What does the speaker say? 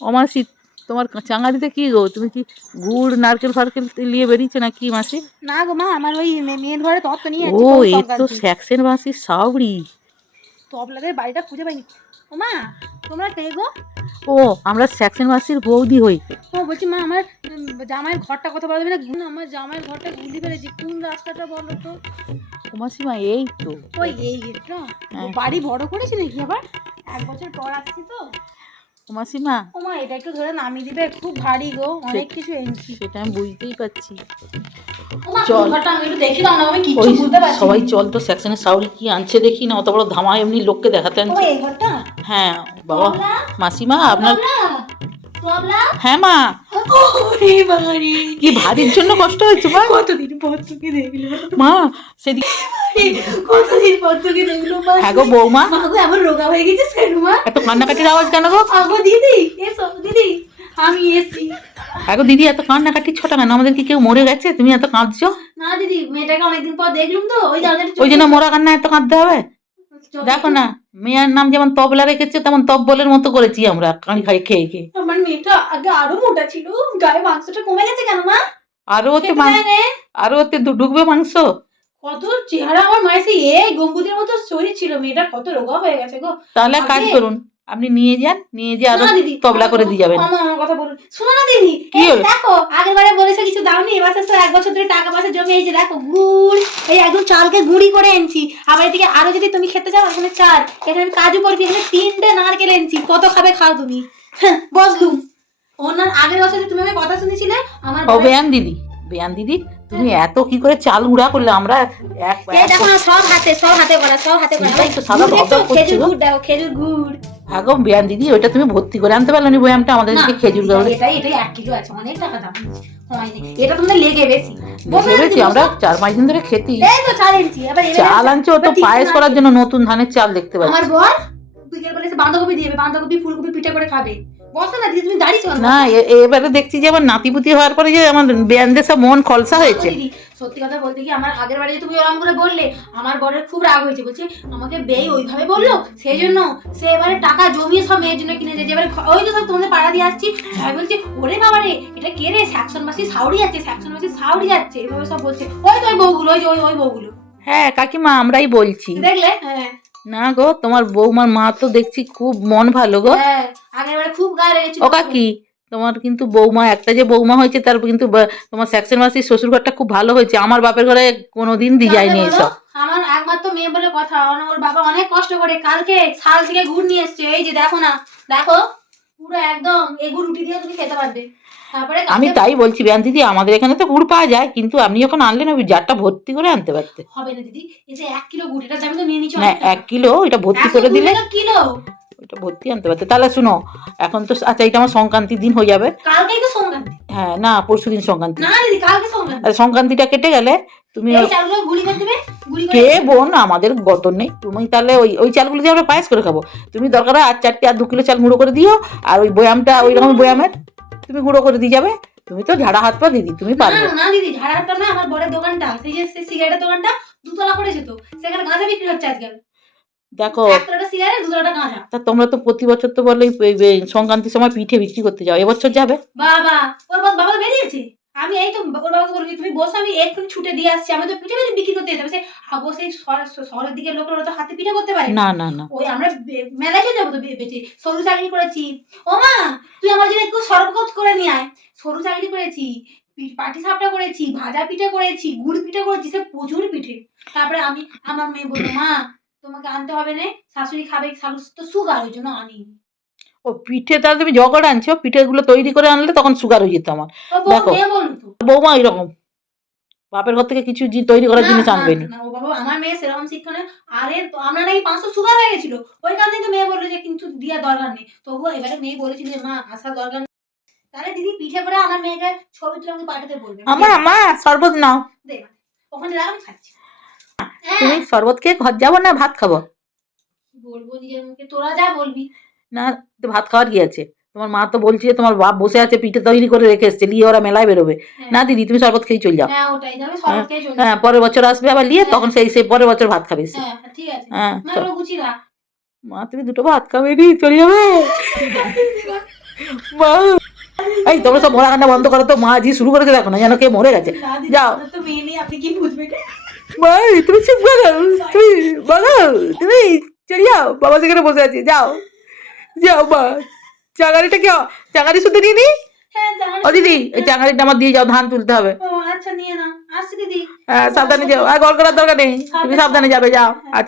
ও মাসি তোমার চাঙারিতে কি গো? তুমি কি গুড় নারকেল ফারকেল নিয়ে বেরিয়েছো না কি মাসি? না গো মা আমার ওই মেয়ের ঘরে তত্ত্ব নিয়ে ও এ তো স্যাকসেন মাসির সাউরি তবলাদের বাড়িটা খুঁজে পাইনি। ও মা তোমরা কে গো? ও আমরা স্যাকসেন মাসির বৌদি হই। ও বলছি মা আমার জামাইয়ের ঘরটা কথা বলা যাবে না গুণ আমার জামাইয়ের ঘরটা গুলি ফেলেছি কোন রাস্তাটা বলো তো? ও মাসিমা এই তো। ওই এই গেটটা হ্যাঁ। বাড়ি বড় করেছি নাকি আবার? এক বছর পর আসছি তো। ও মাসিমা? ও মা এটা একটু ধরে নামিয়ে দিবে খুব ভারী গো অনেক কিছু এনেছি। সেটা আমি বুঝতেই পারছি। চল। দেখি দাও না আমি কিছু বুঝতে পারছি সবাই চল তো সেকশনের সাউল কি আনছে দেখি না অত বড় ধামা এমনি লোককে দেখাতে ও আনছে। হ্যাঁ বাবা। মাসিমা আপনার হ্যাঁ মা। কি ভারীর জন্য কষ্ট হয়েছে মা? কতদিন পর তোকে দেখল মা সেদিকে কতদিন পর তোকে দেখল মা? হ্যাঁ গো বৌমা। মা গো এমন রোগা হয়ে গেছে সেরুমা এত কান্নাকাটির আওয়াজ কেন গো? আগো দিদি এসো দিদি আমি এসছি। হ্যাঁ গো দিদি এত কান্নাকাটি ছোট কেন? আমাদের কি কেউ মরে গেছে? তুমি এত কাঁদছো? না দিদি মেয়েটাকে অনেকদিন পর দেখলাম তো ওই ওই জন্য মরা কান্না এত কাঁদতে হবে? দেখো না মেয়ের নাম যেমন তবলা রেখেছে তেমন তব্বলের মতো করেছি আমরা কাঁড়ি খাই খেয়ে খেয়ে। আমার মেয়েটা আগে আরও মোটা ছিল গায়ে মাংসটা কমে গেছে কেন মা? আরও ওতে। আরও ওতে ঢুকবে মাংস? কত চেহারা আমার মায়ের সেই এই গম্বুজের মতো শরীর ছিল মেয়েটা কত রোগা হয়ে গেছে গো। তাহলে কাজ করুন আপনি নিয়ে যান নিয়ে যে আরও তবলা করে দিয়ে যাবেন। আমার কথা বলুন। শোনো না দিদি কি হলো? দেখো আগের বারে বলেছ কিছু দাওনি এবার তো এক বছর ধরে টাকা পয়সা জমি এই যে দেখো গুড় এই একদম চালকে গুঁড়ি করে এনেছি। আবার এদিকে আরও যদি তুমি খেতে চাও এখানে চার এখানে আমি কাজু করবি এখানে তিনটে নারকেল এনেছি কত খাবে খাও তুমি? হ্যাঁ, বসলুম। ওনার আগের বছর তুমি আমি কথা শুনেছিলে আমার বেয়ান দিদি বেয়ান দিদি তুমি এত কি করে চাল গুঁড়া করলে আমরা এক দেখো সব হাতে সব হাতে করা সব হাতে করা খেজুর গুড় দেখো খেজুর গুড়। হ্যাঁ গো বেয়ান দিদি ওইটা তুমি ভর্তি করে আনতে পারল না বয়ামটা? আমাদের দিকে খেজুর গাছ এটাই এটাই এক কিলো আছে অনেক টাকা দাম। এটা তোমাদের লেগে বেশি। বসো না ভেবেছি দিদি, আমরা চার পাঁচ দিন ধরে খেতি। এই তো চাল এনেছি এবার এবারে চাল আনছে ও তো পায়েস করার জন্য নতুন ধানের চাল দেখতে আমার পাচ্ছি বর বিকেল বেলা বাঁধাকপি দিয়ে বাঁধাকপি ফুলকপি পিঠে করে খাবে। না এবারে দেখছি যে আমার নাতিপুতি হওয়ার পরে যে আমার বেয়ানদের সব মন খলসা হয়েছে। সত্যি কথা বলতে কি আমার আগের বাড়িতে তুমি ওরকম করে বললে আমার বরের খুব রাগ হয়েছে। বলছে আমাকে বেই ওইভাবে বলল? সেই জন্য সে এবারে টাকা জমিয়ে সব মেয়ের জন্য কিনে দিয়েছে। এবারে ওই তো সব তোমাদের পাড়া দিয়ে আসছি সবাই বলছে ওরে বাবা রে এটা কে রে? স্যাকশন মাসি সাউরি যাচ্ছে স্যাকশন মাসি সাউরি যাচ্ছে। এভাবে সব বলছে। ওই তো ওই বউগুলো ওই যে ওই ওই বউগুলো। হ্যাঁ কাকিমা আমরাই বলছি। দেখলে? হ্যাঁ। না গো তোমার বৌমার মা তো দেখছি খুব মন ভালো গো। হ্যাঁ আগের বারে খুব গায়ে লেগেছিল। ও কাকি তোমার কিন্তু বৌমা একটা যে বৌমা হয়েছে তার কিন্তু তোমার সেকশন মাসির শ্বশুর ঘরটা খুব ভালো হয়েছে। আমার বাপের ঘরে কোনোদিন দি যায়নি এসব। আমার একমাত্র মেয়ে বলে কথা আমার- ওর বাবা অনেক কষ্ট করে কালকে শাল থেকে গুড় নিয়ে এসছে। এই যে দেখো না দেখো পুরো একদম এই গুড় রুটি দিয়ে তুমি খেতে পারবে। আমি তাই বলছি বেয়ান দিদি আমাদের এখানে তো গুড় পাওয়া যায় কিন্তু আপনি যখন আনলেন ওই জারটা ভর্তি করে আনতে পারতে হবে না দিদি এই যে এক কিলো গুড় এটা দাম তো নিয়ে নিচ্ছ না এক কিলো এটা ভর্তি করে দিলে কিলো? ওটা ভর্তি আনতে পারতে। তাহলে শুনো এখন তো আচ্ছা এটা আমার সংক্রান্তির দিন হয়ে যাবে। হ্যাঁ না পরশু দিন সংক্রান্তি। না দিদি কালকে সংক্রান্তি। সংক্রান্তিটা কেটে গেলে তুমি কে বোন আমাদের গত নেই। তুমি তাহলে ওই ওই চালগুলো দিয়ে আমরা পায়েস করে খাব। তুমি দরকার হয় আর চারটে আর দু কিলো চাল গুঁড়ো করে দিও আর ওই বয়ামটা ওই রকম বয়ামের তুমি গুঁড়ো করে দিয়ে যাবে। তুমি তো ঝাড়া হাত পা দিদি তুমি পারবে। না দিদি ঝাড়াটা না আমার বড়ের দোকানটা সেই যে সিগারেটের দোকানটা দুতলা করেছে তো সেখানে গাঁজা বিক্রি হচ্ছে আজকাল। দেখো তা তোমরা তো প্রতি বছর তো বলে সংক্রান্তির সময় পিঠে বিক্রি করতে যাও। এবছর যাবে? বাবা ওর বাবা বাবা বেরিয়েছে। আমি এই তো ওর বাবাকে বলেছি তুমি বসো আমি এক্ষুনি ছুটে দিয়ে আসছি। আমি তো পিঠে পিঠে বিক্রি করতে যেতে হবে। সে আগো সেই শহরের দিকে লোকের তো হাতে পিঠে করতে পারে। না। না না। ওই আমরা মেলায় চলে যাব তো বে- সরু চাকরি করেছি। ও মা তুই আমার জন্য একটু সরবত করে নিয়ে আয়। সরু চাকরি করেছি পাটি সাপটা করেছি ভাজা পিঠে করেছি গুড় পিঠে করেছি সে প্রচুর পিঠে। তারপরে আমি আমার মেয়ে বলল মা তোমাকে আনতে হবে না শাশুড়ি খাবে শাশুড়ি তো সুগার ওই জন্য আনি। ও পিঠে তাহলে তুমি জগড় আনছো পিঠেগুলো তৈরি করে আনলে তখন সুগার হয়ে যেত আমার। দেখো। বৌমা এরকম। বাপের ঘর থেকে কিছু তৈরি করার জিনিস আনবে না, ও বাবা আমার মেয়ে সেরকম শিক্ষা নেই আরে তো আমরা নাকি পাঁচশো সুগার হয়ে গেছিল। ওই কারণে তো মেয়ে বলল যে কিন্তু দেওয়ার দরকার নেই। তবুও এবারে মেয়ে বলেছিল যে মা আসার দরকার নেই। তাহলে দিদি পিঠে করে আমার মেয়েকে ছবি তুলে আমাকে পাঠাতে বলবে। আমার মা শরবত নাও। ওখানে রাখ আমি খাচ্ছি। তুমি হ্যাঁ, শরবত খেয়ে ঘর যাব না ভাত খাব? বলব নিজের মুখে? তোরা যা বলবি। না তো ভাত খাওয়ার কি আছে? তোমার মা তো বলছে যে তোমার বাপ বসে আছে পিঠে তৈরি করে রেখে এসছে নিয়ে ওরা মেলায় বেরোবে। হ্যাঁ। না দিদি তুমি শরবত খেয়ে চলে যাও। হ্যাঁ হ্যাঁ পরের বছর আসবে আবার নিয়ে তখন সেই সেই পরের বছর ভাত খাবে হ্যাঁ হ্যাঁ মা তুমি দুটো ভাত খাবে নি চলে যাবে। মা এই তোমরা সব মরা কান্না বন্ধ করো তো মা জি শুরু করেছে দেখো না যেন কে মরে গেছে। যাও। আপনি কি বুঝবেন? মা তুমি চুপ করো তুমি বলো তুমি চলে যাও বাবা সেখানে বসে আছে যাও যাও মা। চাঙারিটা কি চাঙারি শুধু নিয়ে নি? হ্যাঁ ও দিদি ওই চাঙারিটা আমার দিয়ে যাও ধান তুলতে হবে। আচ্ছা হ্যাঁ সাবধানে যাও। আর গল করার দরকার নেই তুমি সাবধানে যাবে যাও। আচ্ছা।